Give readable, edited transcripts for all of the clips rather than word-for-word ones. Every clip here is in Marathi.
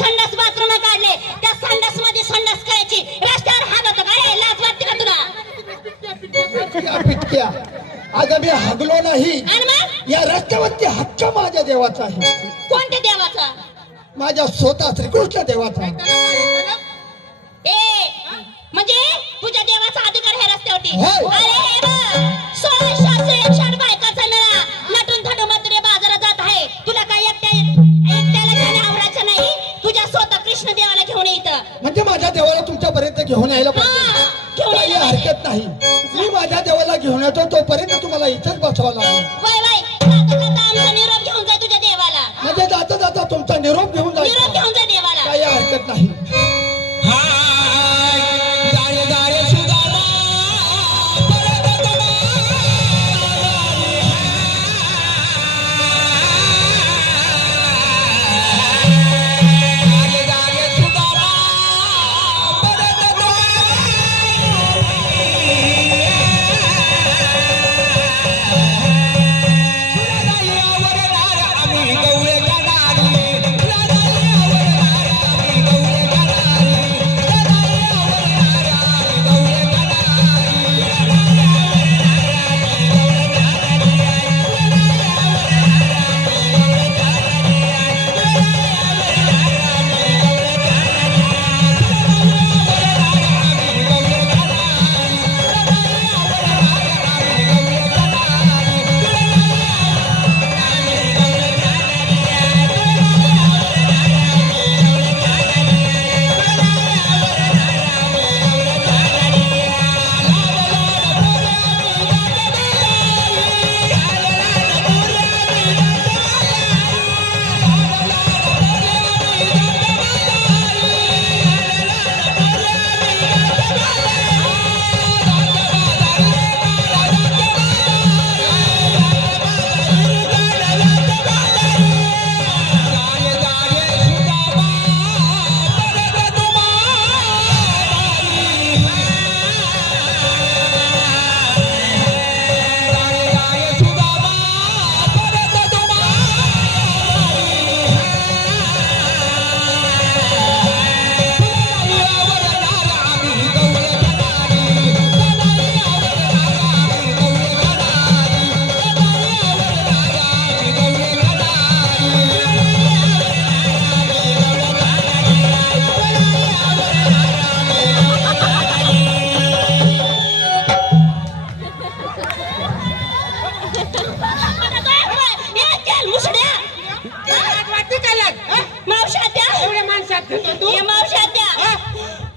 संडास बाथरूम काढले, त्या संडास मध्ये संडास करायची, रस्त्यावर हागत काय? लाज वाटते का तुला? पिटक्या अगं मी हागलो नाही, आणि मग या रस्त्यावरती हक्क माझ्या देवाचा आहे. कोणत्या देवाचा? माझ्या स्वतः श्रीकृष्ण देवाचा. म्हणजे तुझ्या देवाचा अधिकार आहे रस्त्यावरती? होय. अरे हे बघ, 1600 बायकाचा मेळा नटून थडून मथुरे बाजारात जात आहे. तुला काय एकट्याला घेणे आवरायचं नाही? तुझ्या स्वतः कृष्ण देवाला घेऊन इथं. म्हणजे माझ्या देवाला तुमच्यापर्यंत घेऊन यायला पाहिजे, घेऊन काही यायला पाहिजे. हरकत नाही. मी माझ्या देवाला घेऊन येतो, तोपर्यंत तुम्हाला इथंच बसवा लागेल. वय वय, जाता जाता आमचा निरोप घेऊन जा तुझ्या देवाला. म्हणजे जाता जाता तुमचा निरोप घेऊन निरोप जायचा, घेऊन जा देवाला. काही हरकत नाही.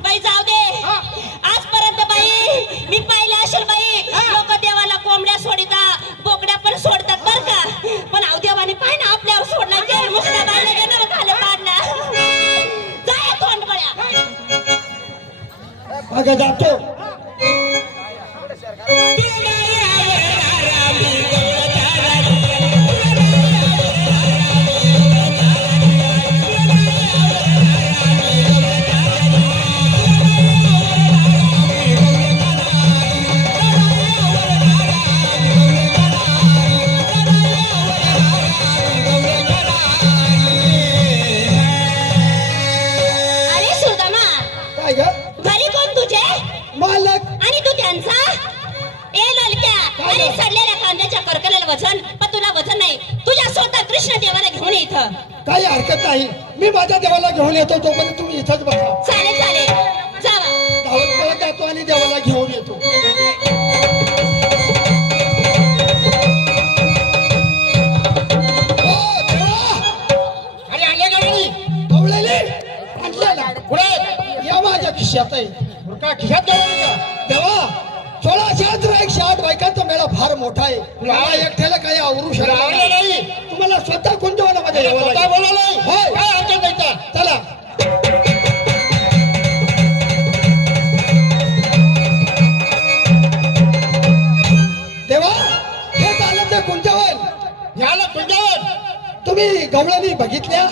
बाई जाऊ दे, आजपर्यंत बाई मी पाहिलं असेल बाई, लोक देवाला कोंबड्या सोडिता, बोकड्या पण सोडतात बर का, पण अव देवाने पाय ना आपल्यावर सोडला, जेल मुसड्या बायला घेणार खाले पाडला. जाय तोंडबळ्या. अगं जातो. काही हरकत नाही, मी माझ्या देवाला घेऊन येतो, तोपर्यंत तुम्ही इथंच बसा. चालेल चालेल, जावा. धावत पळत जातो आणि देवाला घेऊन येतो. अरे आले गाडी गवळलेली आणलेला पुढे या माझ्या खिशात आहे. का खिशात गेला देवा 1608 बायकांचा मेळा फार मोठा आहे, मला एकट्याला काही आवरू शकला नाही. तुम्हाला स्वतः कोणत्या वाला माझ्या देवाला काय बोलायला होय. काय हरकत नाही का? चला. देवा हे झालं ते कुंजावर, याला कुंजावर तुम्ही गवळणी बघितल्या?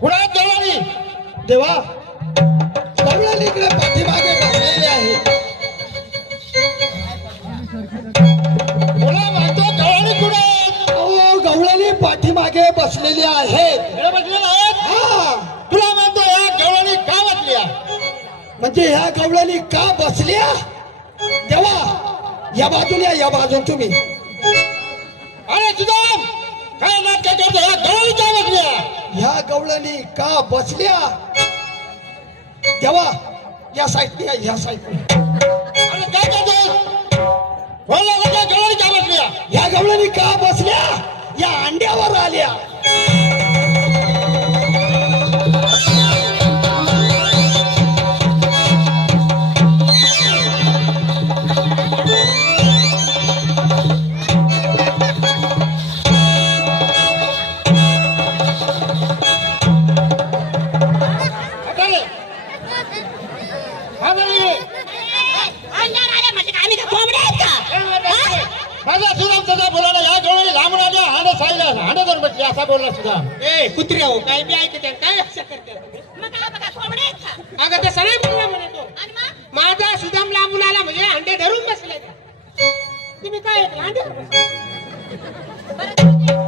पुढे देवानी देवा गवळणी इकडे पाठीमागे बसलेली आहे. बोला म्हणतो गवळणी कुठे? गवळणी पाठीमागे बसलेली आहे. बसलेला आहेत. हा म्हणजे ह्या गवळणी का बसल्या तेव्हा या बाजूला या बाजून तुम्ही अरे सुदाम काय नाटक करतो या गवळणी काय बसल्या ह्या गवळणी का बसल्या तेव्हा या साईडने या ह्या साईडने अरे काय करतो बोला का गवळणी काय बसल्या ह्या गवळणी का बसल्या या अंड्यावर आल्या अरे हा बरं अंगावर आल्या म्हणजे काय आम्ही का कोंबड्या आहेत का हा? माझा सुदाम सदा बोला ना या गवळणी लांबून आल्या हाडे साईला हाडे धरून बसली असा बोलला सुदाम ए कुत्र्या हो काय बी ऐकते काय असं करते मग काय बघा कोंबड्या आहेत का अगं ते सगळे बोलला म्हणे तो आणि मग माझा सुदाम लांबून आला म्हणजे अंडे धरून बसले तुम्ही काय ऐकलं? अंडे धरून बसले.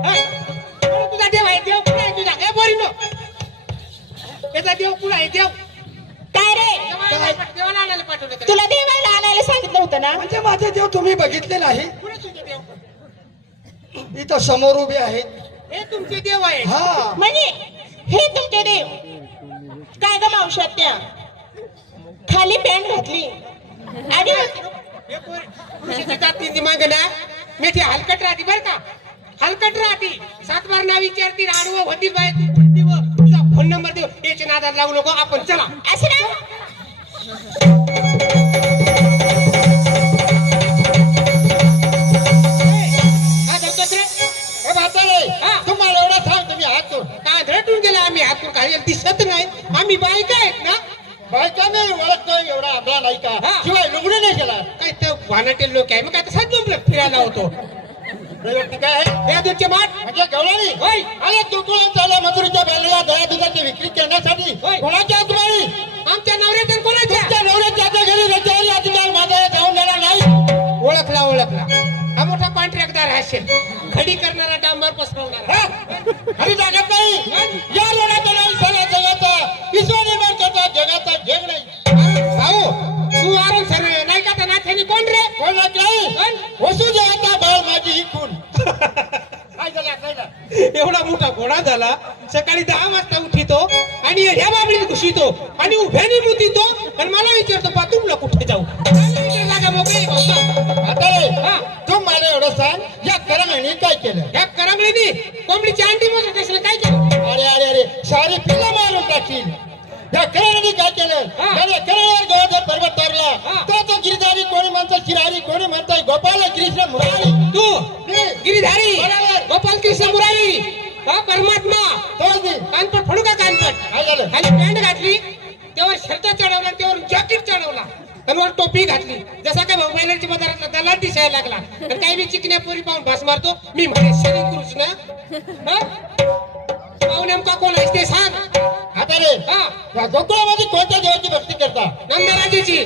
हा? अरे तुझा देव आहे देव कुठं आहे तुझा हे बोरीनो त्याचा देव कुठं आहे देव काय रे देवाला आणायला पाठवलं का? तुला देवाला आणायला सांगितलं होतं ना म्हणजे माझे देव तुम्ही बघितले नाही कुठे तुझे देव इथं समोर उभे आहेत हे तुमचे देव आहे हा म्हणजे हे तुमचे देव काय ग मावशात त्या खाली पॅन्ट घातली आणि हे पुरुषाची जाती माग ना मेथी हलकट राहते बर का हलकट राहते 7 बार नाव विचारती आडवं होती बाय तू पट्टी व तुझा फोन नंबर देऊ याच्या नादात लागू नको आपण चला असं ना हा धरतोस रे हे म्हातारे हा. तुम्हाला एवढं सांग तुम्ही हात करून काय धरटून गेला आम्ही हातून काही दिसत नाही आम्ही बायका आहेत ना बायका नाही ओळखतोय एवढा आमला नाही का हा. शिवाय लुगडे नाही केला काय तर वानाटे लोक आहे मग काय तसाच जमलं फिरायला होतो व्यक्ती काय आहे या दूधचे माठ म्हणजे गवळणी होय. अरे तुकडून चालला मजुरीच्या बैलाला दया दुधाची विक्री करण्यासाठी होय. कोणाच्या तुम्ही आमच्या नवऱ्याच्या कोणाच्या तुमच्या नवऱ्याच्या त्या घरी रस्त्यावर याचीदार माझा जाऊन देणार नाही ओळखला हा मोठा कॉन्ट्रॅक्टदार असेल खडी करणारा डांबर पसरवणारा हा? खरी जागत नाही या रोडाचा नाही सगळ्या जगाचा विश्व निर्माण करता जगाचा जग नाही भाऊ तू आरून सर नाही का त्या नाथ्याने कोण रे कोणाच नाही वसू जगाचा बाळ माझी ही खून काय झालं काय झालं एवढा मोठा घोडा झाला सकाळी 10 वाजता उठितो आणि ह्या बाबडीत घुसितो आणि उभ्याने मुतीतो आणि मला विचारतो बाथरूमला कुठे जाऊ जागा मोकळी म्हातारे हा. तू मला एवढं सांग या करंगणी काय केलं ह्या करंगळीनी कोंबडीची अंडी मोजत असेल काय केलं अरे अरे अरे सारी पिल्ला मारून टाकील या करंगणी काय केलं हा. अरे करंगळीवर गोवर्धन पर्वत तरला हा. तो गिरधारी कोणी म्हणतो शिरारी कोणी म्हणतो गोपाल कृष्ण मुरारी तू गिरीधारी बरोबर. गोपाल कृष्ण मुरारी हा परमात्मा तोच मी कानपट फोडू का कानपट काय झालं खाली पॅन्ट घातली त्यावर शर्ट चढवला त्यावर जॅकेट चढवला आणि वर टोपी घातली जसा काय मोबाईलची बाजारातला दलाल दिसायला लागला तर काही बी चिकण्या पोरी पाहून भास मारतो मी म्हणे शरीर कृष्ण पाहू नेमका कोण आहेस ते सांग आता रे हा या गोकुळामध्ये कोणत्या देवाची भक्ती करता नंदराजाची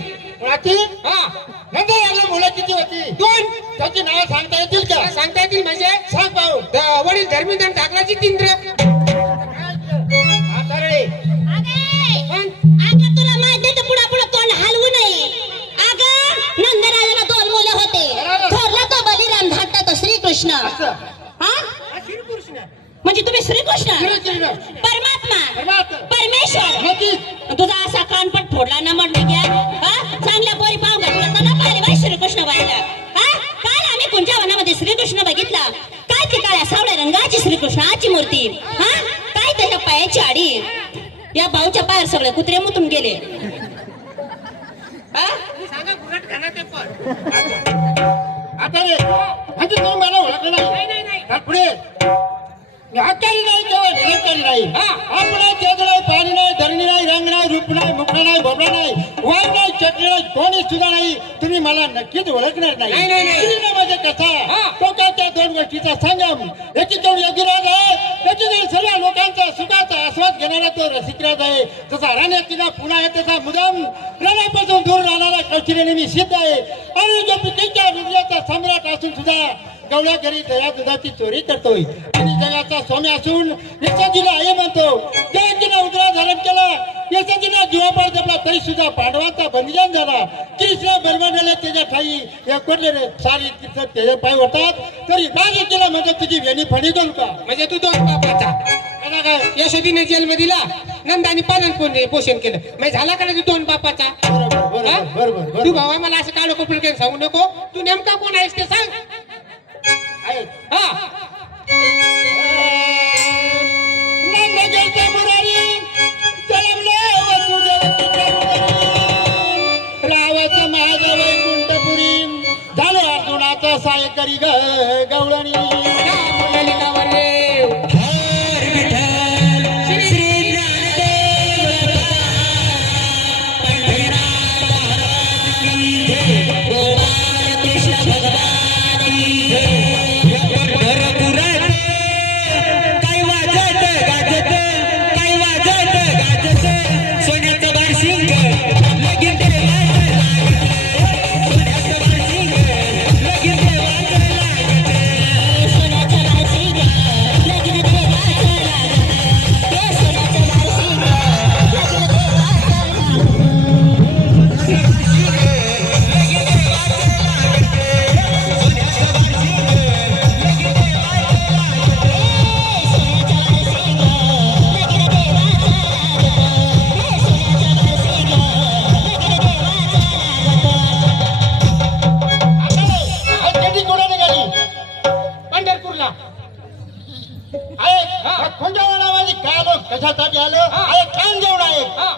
कोणाची हा नंतर याला मुलं किती होती 2 त्याची नाव सांगता येतील का तुला सांगता येतील म्हणजे सांग पाहू वडील धर्मेंद्र ठाकराची 3 आता रे अगं तुला माहिती तर पुढे पुढे तोंड हलवू नये अगं नंदराजाला 2 मुलं होते थोरला तो बलिराम धाकटा तो श्रीकृष्ण हा म्हणजे तुम्ही श्रीकृष्ण श्रीकृष्ण. परमात्मा परमात्मा. परमेश्वर नक्कीच. तुझा असा कानपट फोडला ना म्हणलं घ्या हा चांगल्या पोरी पाहून घातला तर ना पाहिले बाई श्रीकृष्ण व्हायला हा काल आम्ही कुंजावनामध्ये श्रीकृष्ण बघितला काय ती काळ्या सावळ्या रंगाची श्रीकृष्णाची मूर्ती हा काय त्याच्या पायाची आडी या भाऊच्या पायावर सगळे कुत्रे मुतून गेले हा सांगा गुरट खाना ते पण आता रे म्हणजे तुम्ही मला ओळखलं नाही, नाही नाही. हा, पुढे आकारी नाही केवळ निरंकारी नाही आपला तेज नाही पाणी नाही धरणी नाही रंग नाही रूप नाही मुखडा नाही बोबडा नाही वाघ नाही चटणी नाही कोणी सुद्धा नाही तुम्ही मला नक्कीच ओळखणार नाही नाही, नाही, नाही. श्री म्हणजे कसा हा. टोकाच्या 2 गोष्टीचा संगम एकीकडून योगीराज आहे एकीकडे सर्व लोकांचा सुखाचा आस्वाद घेणारा तो रसिकराज आहे जसा रणयतीला पुन्हा आहे तसा मुदाम रणापासून दूर राहणारा कौशल्य सिद्ध आहे आणि जो पिकेच्या विजयाचा सम्राट असून सुद्धा गवळ्या घरी दया दुधाची चोरी करतोय आणि जगाचा स्वामी असून निसर्गाला आई म्हणतो त्या व्यक्तीने उदरा धारण केला याच्याची ना जीवापाड जपला तरी सुद्धा पांडवांचा बलिदान झाला. कृष्ण बलवंडाला त्याच्या ठाई कोटले रे सारी तिथं त्याच्या पाय होतात तरी राजी केला म्हणजे तुझी वेणी फणी करू का? म्हणजे तू दोन बापाचा त्याला काय यशोदीने जन्म दिला नंदानी पालन पोषण केलं म्हणजे झाला का नाही तू दोन बापाचा? बरोबर हा? बरोबर बरोबर तू बरोबर भावा मला असं काढू कपडे काही सांगू नको. तू नेमका कोण आहेस ते सांग. आहे. हा नंदगेचे मुरारी जलमले वसुदेवकीच्या मुरारी. रावाचं महादेव वैकुंठपुरी झालो अर्जुनाचा सायकरी गवळणी. या मुलालिकावर रे. कधी कोणा निघाली पंढरपूरला. आहे खोंजावळा नावाची काय आलो कशासाठी आलो आहे कान जेवढा आहे हा